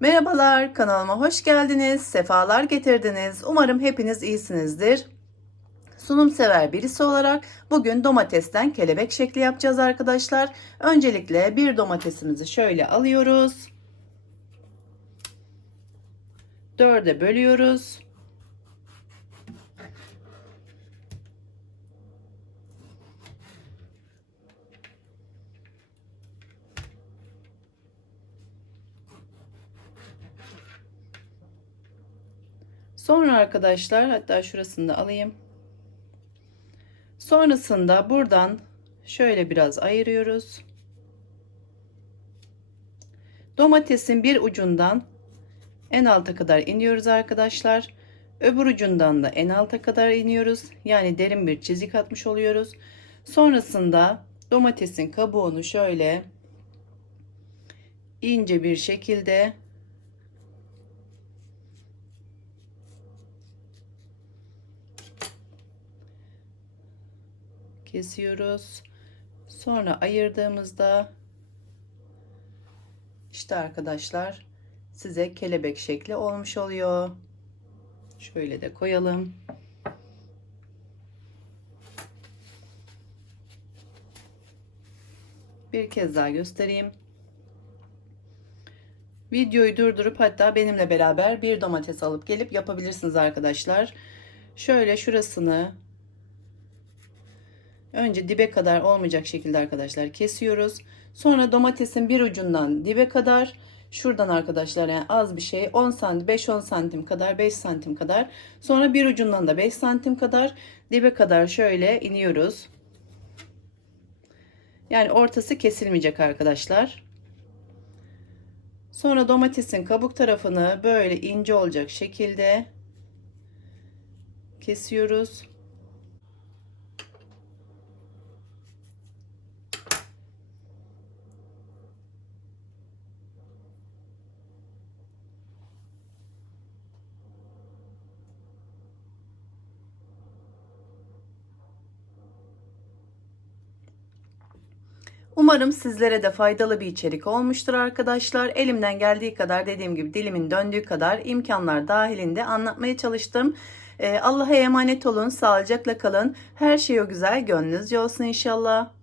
Merhabalar, kanalıma hoş geldiniz, sefalar getirdiniz. Umarım hepiniz iyisinizdir. Sunum sever birisi olarak bugün domatesten kelebek şekli yapacağız arkadaşlar. Öncelikle bir domatesimizi şöyle alıyoruz. Dörde bölüyoruz. Sonra arkadaşlar hatta şurasını da alayım. Sonrasında buradan şöyle biraz ayırıyoruz. Domatesin bir ucundan en alta kadar iniyoruz arkadaşlar. Öbür ucundan da en alta kadar iniyoruz. Yani derin bir çizik atmış oluyoruz. Sonrasında domatesin kabuğunu şöyle ince bir şekilde kesiyoruz. Sonra ayırdığımızda işte arkadaşlar size kelebek şekli olmuş oluyor. Şöyle de koyalım. Bir kez daha göstereyim. Videoyu durdurup hatta benimle beraber bir domates alıp gelip yapabilirsiniz arkadaşlar. Şöyle şurasını Önce dibe kadar olmayacak şekilde arkadaşlar kesiyoruz. Sonra domatesin bir ucundan dibe kadar şuradan arkadaşlar yani az bir şey 10 santim 5-10 santim kadar 5 santim kadar sonra bir ucundan da 5 santim kadar dibe kadar şöyle iniyoruz. Yani ortası kesilmeyecek arkadaşlar. Sonra domatesin kabuk tarafını böyle ince olacak şekilde kesiyoruz. Umarım sizlere de faydalı bir içerik olmuştur arkadaşlar. Elimden geldiği kadar dediğim gibi dilimin döndüğü kadar imkanlar dahilinde anlatmaya çalıştım. Ee, Allah'a emanet olun, sağlıcakla kalın. Her şey o güzel gönlünüzce olsun inşallah.